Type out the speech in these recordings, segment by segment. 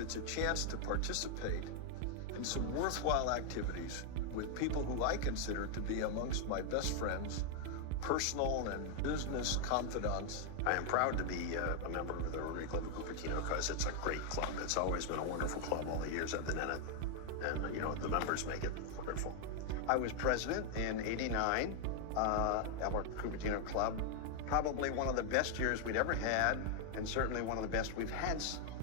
it's a chance to participate in some worthwhile activities with people who I consider to be amongst my best friends, personal and business confidants. I am proud to be a member of the Rotary Club of Cupertino because it's a great club. It's always been a wonderful club all the years I've been in it. And, you know, the members make it wonderful. I was president in '89 of our Cupertino Club. Probably one of the best years we'd ever had, and certainly one of the best we've had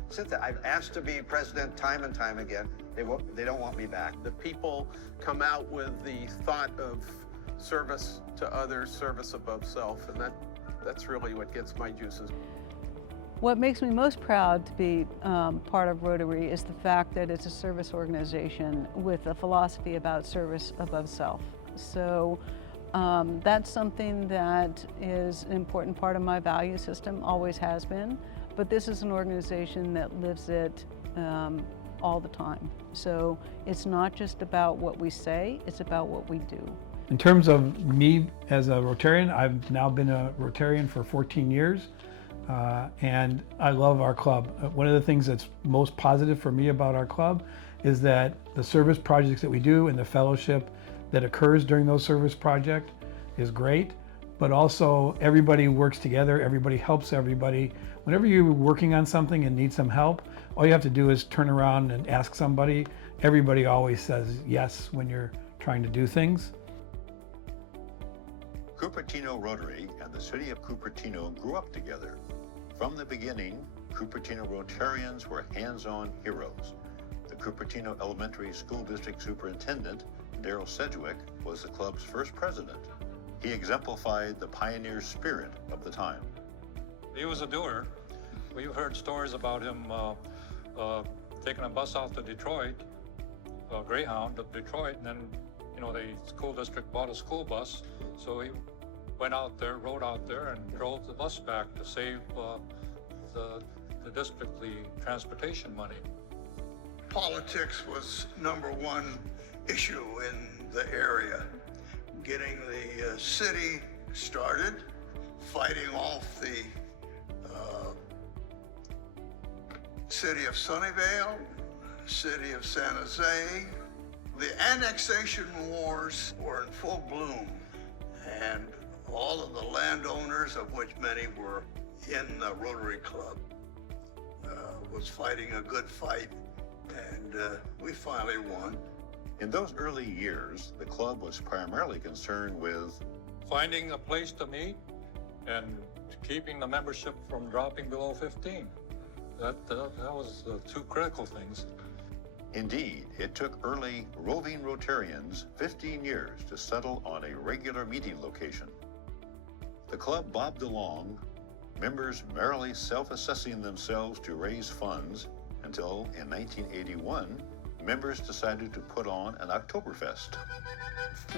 since that. I've asked to be president time and time again. They don't want me back. The people come out with the thought of service to others, service above self, and that's really what gets my juices. What makes me most proud to be part of Rotary is the fact that it's a service organization with a philosophy about service above self. So that's something that is an important part of my value system, always has been, but this is an organization that lives it all the time. So it's not just about what we say, it's about what we do. In terms of me as a Rotarian, I've now been a Rotarian for 14 years, and I love our club. One of the things that's most positive for me about our club is that the service projects that we do and the fellowship that occurs during those service projects is great, but also everybody works together, everybody helps everybody. Whenever you're working on something and need some help, all you have to do is turn around and ask somebody. Everybody always says yes when you're trying to do things. Cupertino Rotary and the city of Cupertino grew up together. From the beginning, Cupertino Rotarians were hands-on heroes. The Cupertino Elementary School District Superintendent, Darrell Sedgwick, was the club's first president. He exemplified the pioneer spirit of the time. He was a doer. We've heard stories about him taking a bus out to Detroit, Greyhound of Detroit, and then the school district bought a school bus, so he went out there, rode out there, and drove the bus back to save the district the transportation money. Politics was number one issue in the area. Getting the city started, fighting off the city of Sunnyvale, city of San Jose. The annexation wars were in full bloom, and all of the landowners, of which many were in the Rotary Club, was fighting a good fight, and we finally won. In those early years, the club was primarily concerned with finding a place to meet and keeping the membership from dropping below 15. That was the two critical things. Indeed, it took early roving Rotarians 15 years to settle on a regular meeting location. The club bobbed along, members merrily self-assessing themselves to raise funds until, in 1981, members decided to put on an Oktoberfest.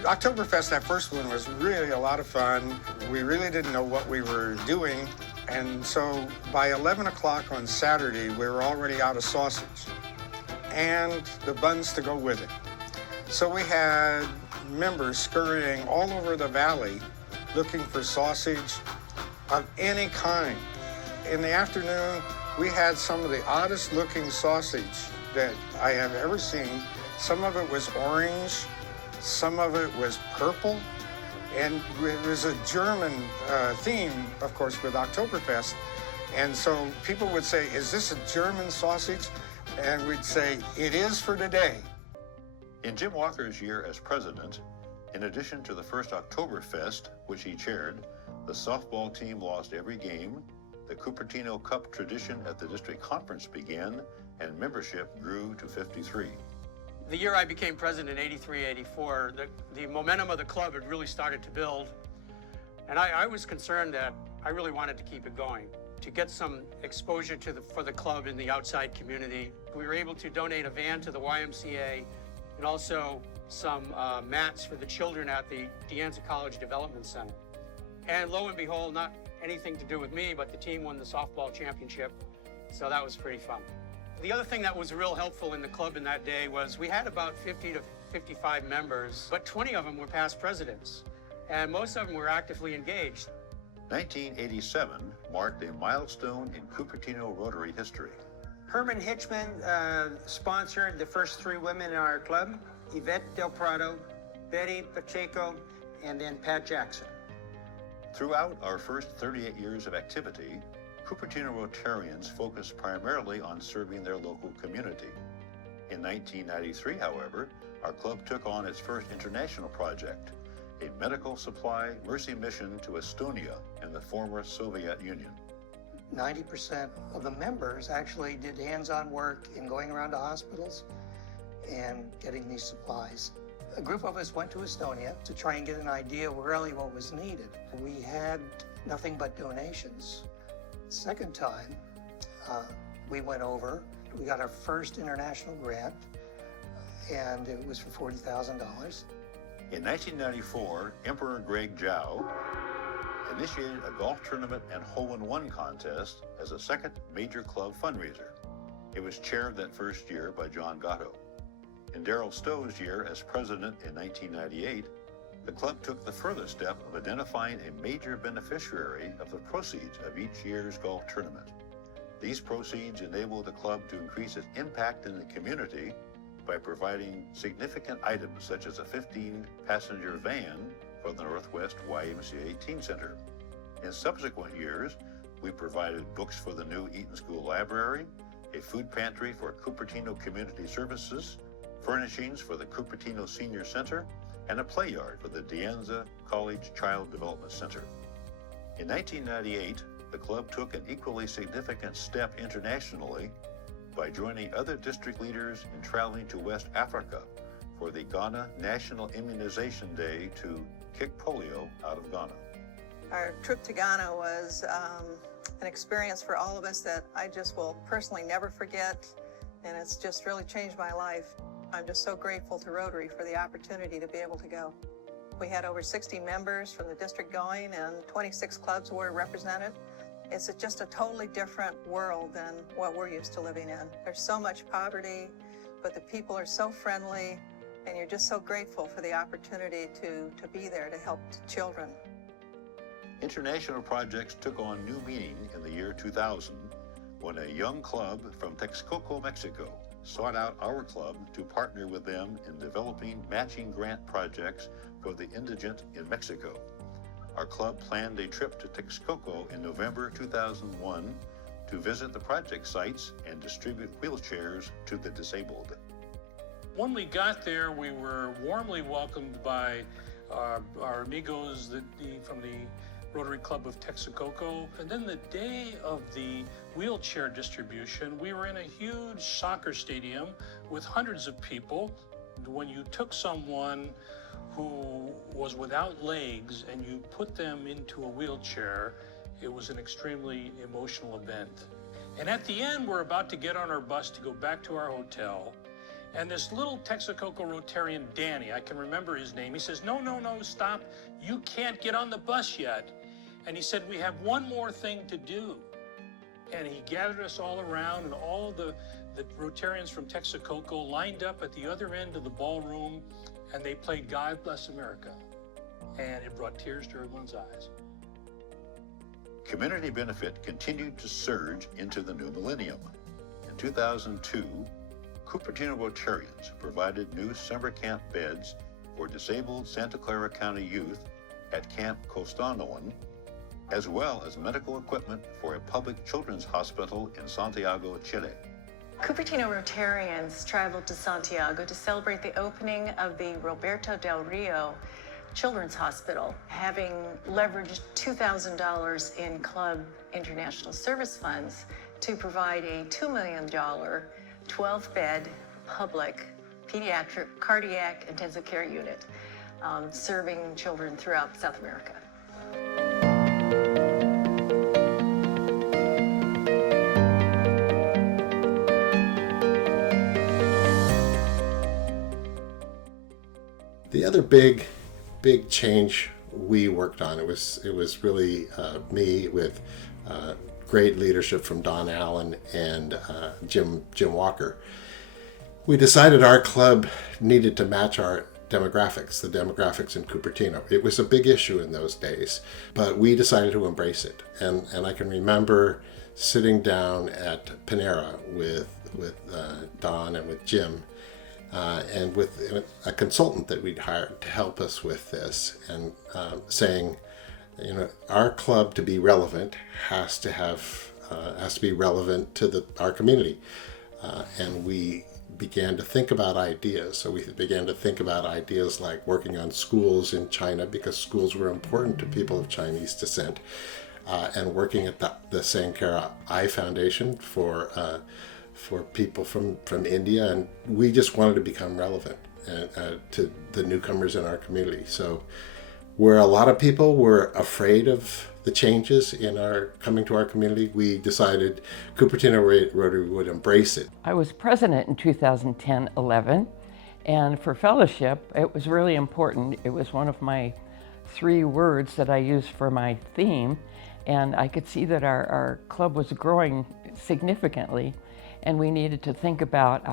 Oktoberfest, that first one, was really a lot of fun. We really didn't know what we were doing, and so by 11 o'clock on Saturday, we were already out of sausage and the buns to go with it. So we had members scurrying all over the valley looking for sausage of any kind. In the afternoon, we had some of the oddest looking sausage that I have ever seen. Some of it was orange, some of it was purple, and it was a German theme, of course, with Oktoberfest. And so people would say, "Is this a German sausage?" And we'd say, "It is for today." In Jim Walker's year as president, in addition to the first Oktoberfest, which he chaired, the softball team lost every game, the Cupertino Cup tradition at the district conference began, and membership grew to 53. The year I became president in '83, '84, the momentum of the club had really started to build. And I was concerned that I really wanted to keep it going, to get some exposure for the club in the outside community. We were able to donate a van to the YMCA and also some mats for the children at the De Anza College Development Center. And lo and behold, not anything to do with me, but the team won the softball championship, so that was pretty fun. The other thing that was real helpful in the club in that day was we had about 50 to 55 members, but 20 of them were past presidents, and most of them were actively engaged. 1987 marked a milestone in Cupertino Rotary history. Herman Hitchman sponsored the first 3 women in our club, Yvette Del Prado, Betty Pacheco, and then Pat Jackson. Throughout our first 38 years of activity, Cupertino Rotarians focused primarily on serving their local community. In 1993, however, our club took on its first international project, a medical supply mercy mission to Estonia and the former Soviet Union. 90% of the members actually did hands-on work in going around to hospitals and getting these supplies. A group of us went to Estonia to try and get an idea of really what was needed. We had nothing but donations. Second time, we went over, we got our first international grant, and it was for $40,000. In 1994, Emperor Greg Zhao initiated a golf tournament and hole-in-one contest as a second major club fundraiser. It was chaired that first year by John Gatto. In Darrell Stowe's year as president in 1998, the club took the further step of identifying a major beneficiary of the proceeds of each year's golf tournament. These proceeds enabled the club to increase its impact in the community by providing significant items such as a 15-passenger van for the Northwest YMCA Teen Center. In subsequent years, we provided books for the new Eaton School Library, a food pantry for Cupertino Community Services, furnishings for the Cupertino Senior Center, and a play yard for the De Anza College Child Development Center. In 1998, the club took an equally significant step internationally by joining other district leaders in traveling to West Africa for the Ghana National Immunization Day to kick polio out of Ghana. Our trip to Ghana was an experience for all of us that I just will personally never forget, and it's just really changed my life. I'm just so grateful to Rotary for the opportunity to be able to go. We had over 60 members from the district going, and 26 clubs were represented. It's just a totally different world than what we're used to living in. There's so much poverty, but the people are so friendly, and you're just so grateful for the opportunity to be there to help children. International projects took on new meaning in the year 2000 when a young club from Texcoco, Mexico, sought out our club to partner with them in developing matching grant projects for the indigent in Mexico. Our club planned a trip to Texcoco in November 2001 to visit the project sites and distribute wheelchairs to the disabled. When we got there, we were warmly welcomed by our amigos from the Rotary Club of Texcoco. And then the day of the wheelchair distribution, we were in a huge soccer stadium with hundreds of people. When you took someone who was without legs and you put them into a wheelchair, it was an extremely emotional event. And at the end, we're about to get on our bus to go back to our hotel. And this little Texcoco Rotarian, Danny, I can remember his name, he says, no, stop. You can't get on the bus yet. And he said, we have one more thing to do. And he gathered us all around, and all the Rotarians from Texcoco lined up at the other end of the ballroom, and they played God Bless America. And it brought tears to everyone's eyes. Community benefit continued to surge into the new millennium. In 2002, Cupertino Rotarians provided new summer camp beds for disabled Santa Clara County youth at Camp Costanoan, as well as medical equipment for a public children's hospital in Santiago, Chile. Cupertino Rotarians traveled to Santiago to celebrate the opening of the Roberto Del Rio Children's Hospital, having leveraged $2,000 in Club International Service funds to provide a $2 million 12-bed public pediatric cardiac intensive care unit serving children throughout South America. The other big change we worked on, it was really me with great leadership from Don Allen and Jim Walker. We decided our club needed to match our demographics, the demographics in Cupertino. It was a big issue in those days, but we decided to embrace it. And I can remember sitting down at Panera with Don and with Jim, and with a consultant that we'd hired to help us with this, and saying, you know, our club to be relevant has to be relevant to our community, and we began to think about ideas. So we began to think about ideas like working on schools in China, because schools were important to people of Chinese descent, and working at the Sankara Eye Foundation for people from India, and we just wanted to become relevant to the newcomers in our community. So where a lot of people were afraid of the changes in coming to our community, we decided Cupertino Rotary would embrace it. I was president in 2010-11, and for fellowship, it was really important. It was one of my 3 words that I used for my theme, and I could see that our club was growing significantly, and we needed to think about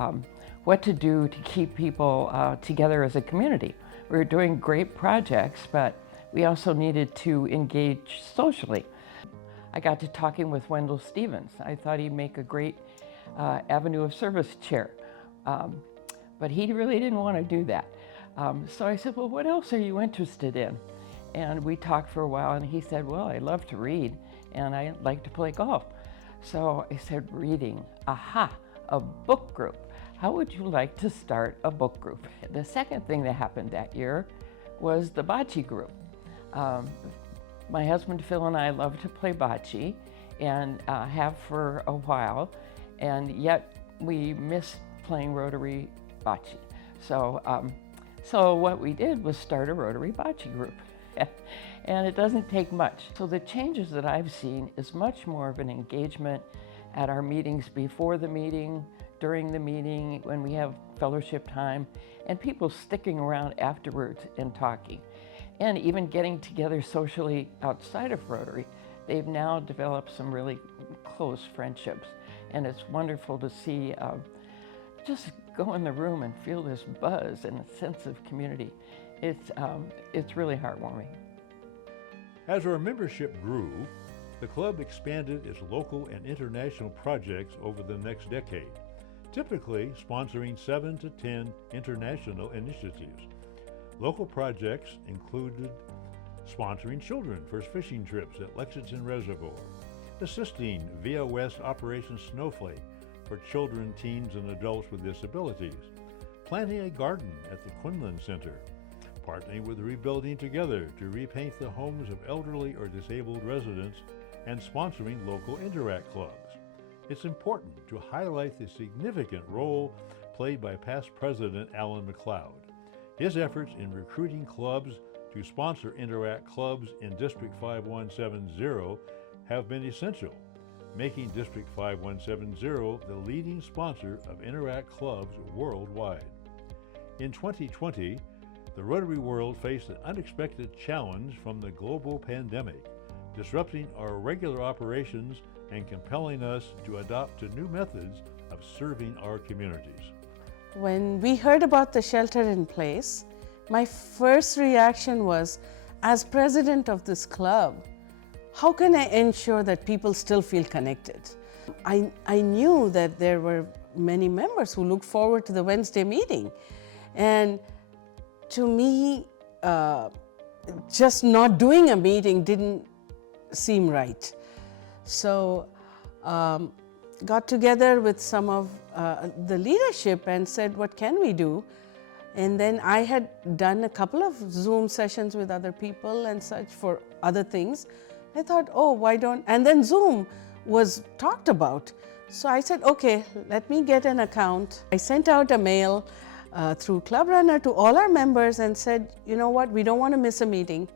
what to do to keep people together as a community. We were doing great projects, but we also needed to engage socially. I got to talking with Wendell Stevens. I thought he'd make a great Avenue of Service chair, but he really didn't want to do that. So I said, well, what else are you interested in? And we talked for a while, and he said, well, I love to read, and I like to play golf. So I said, reading, aha, a book group. How would you like to start a book group? The second thing that happened that year was the bocce group. My husband Phil and I love to play bocce, and have for a while, and yet we miss playing Rotary bocce. So what we did was start a Rotary bocce group. And it doesn't take much. So the changes that I've seen is much more of an engagement at our meetings before the meeting, during the meeting, when we have fellowship time, and people sticking around afterwards and talking. And even getting together socially outside of Rotary. They've now developed some really close friendships, and it's wonderful to see just go in the room and feel this buzz and a sense of community. It's really heartwarming. As our membership grew, the club expanded its local and international projects over the next decade, typically sponsoring 7 to 10 international initiatives. Local projects included sponsoring children for fishing trips at Lexington Reservoir, assisting Via West Operation Snowflake for children, teens, and adults with disabilities, planting a garden at the Quinlan Center, partnering with Rebuilding Together to repaint the homes of elderly or disabled residents, and sponsoring local Interact clubs. It's important to highlight the significant role played by past President Alan McLeod. His efforts in recruiting clubs to sponsor Interact clubs in District 5170 have been essential, making District 5170 the leading sponsor of Interact clubs worldwide. In 2020, the Rotary world faced an unexpected challenge from the global pandemic, disrupting our regular operations and compelling us to adopt to new methods of serving our communities. When we heard about the shelter in place, my first reaction was, as president of this club, how can I ensure that people still feel connected? I knew that there were many members who looked forward to the Wednesday meeting. And to me, just not doing a meeting didn't seem right. So got together with some of the leadership and said, what can we do? And then I had done a couple of Zoom sessions with other people and such for other things. I thought, oh, why don't, and then Zoom was talked about. So I said, okay, let me get an account. I sent out a mail through Club Runner to all our members and said, you know what, we don't want to miss a meeting.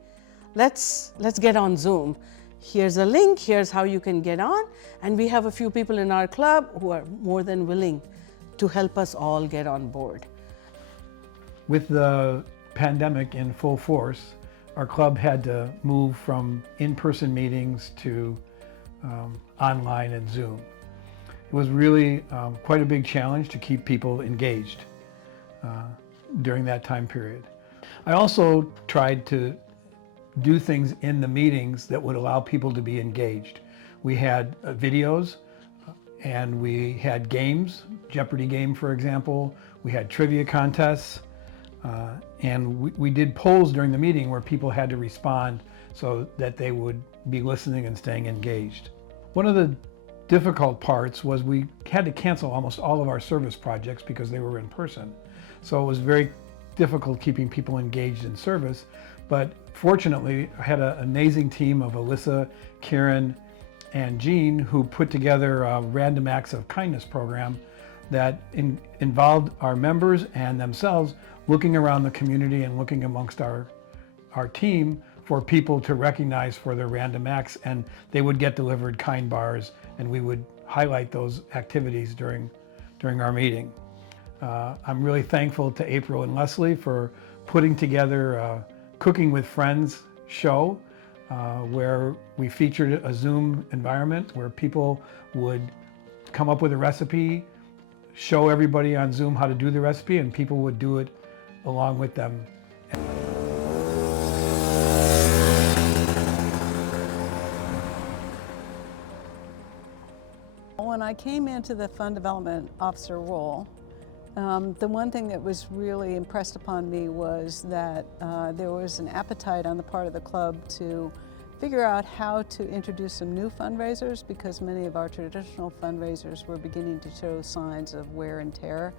Let's get on Zoom. Here's a link, here's how you can get on, and we have a few people in our club who are more than willing to help us all get on board. With the pandemic in full force, our club had to move from in-person meetings to online and Zoom. It was really quite a big challenge to keep people engaged during that time period. I also tried to do things in the meetings that would allow people to be engaged. We had videos and we had games, Jeopardy game, for example. We had trivia contests. And we did polls during the meeting where people had to respond so that they would be listening and staying engaged. One of the difficult parts was we had to cancel almost all of our service projects because they were in person. So it was very difficult keeping people engaged in service. But fortunately, I had an amazing team of Alyssa, Karen, and Jean who put together a random acts of kindness program that involved our members and themselves looking around the community and looking amongst our team for people to recognize for their random acts, and they would get delivered kind bars and we would highlight those activities during our meeting. I'm really thankful to April and Leslie for putting together a Cooking with Friends show where we featured a Zoom environment where people would come up with a recipe, show everybody on Zoom how to do the recipe, and people would do it along with them. When I came into the Fund Development Officer role, the one thing that was really impressed upon me was that there was an appetite on the part of the club to figure out how to introduce some new fundraisers, because many of our traditional fundraisers were beginning to show signs of wear and tear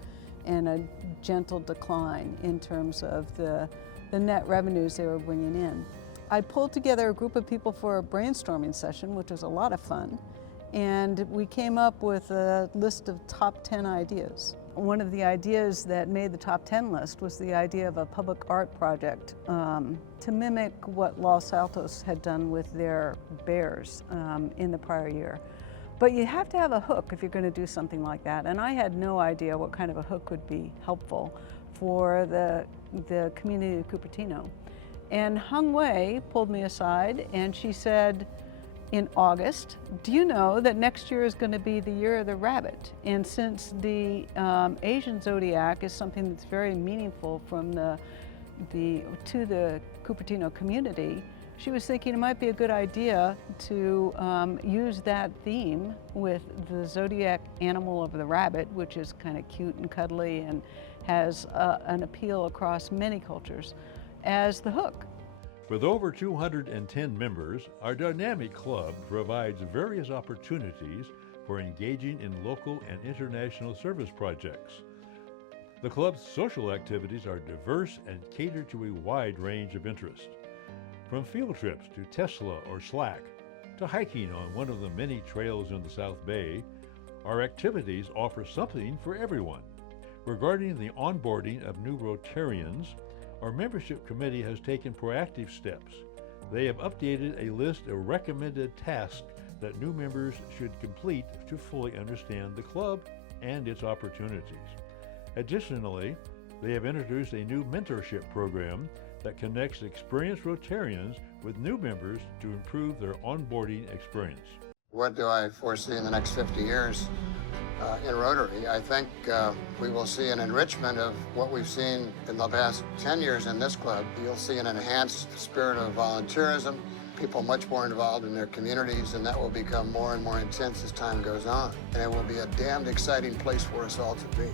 and a gentle decline in terms of the net revenues they were bringing in. I pulled together a group of people for a brainstorming session, which was a lot of fun, and we came up with a list of top 10 ideas. One of the ideas that made the top 10 list was the idea of a public art project to mimic what Los Altos had done with their bears in the prior year. But you have to have a hook if you're going to do something like that, and I had no idea what kind of a hook would be helpful for the community of Cupertino. And Hung Wei pulled me aside and she said, in August, do you know that next year is going to be the year of the rabbit? And since the Asian zodiac is something that's very meaningful from to the Cupertino community, she was thinking it might be a good idea to use that theme with the zodiac animal of the rabbit, which is kind of cute and cuddly and has an appeal across many cultures, as the hook. With over 210 members, our dynamic club provides various opportunities for engaging in local and international service projects. The club's social activities are diverse and cater to a wide range of interest. From field trips to Tesla or Slack, to hiking on one of the many trails in the South Bay, our activities offer something for everyone. Regarding the onboarding of new Rotarians, our membership committee has taken proactive steps. They have updated a list of recommended tasks that new members should complete to fully understand the club and its opportunities. Additionally, they have introduced a new mentorship program that connects experienced Rotarians with new members to improve their onboarding experience. What do I foresee in the next 50 years in Rotary? I think we will see an enrichment of what we've seen in the past 10 years in this club. You'll see an enhanced spirit of volunteerism, people much more involved in their communities, and that will become more and more intense as time goes on. And it will be a damned exciting place for us all to be.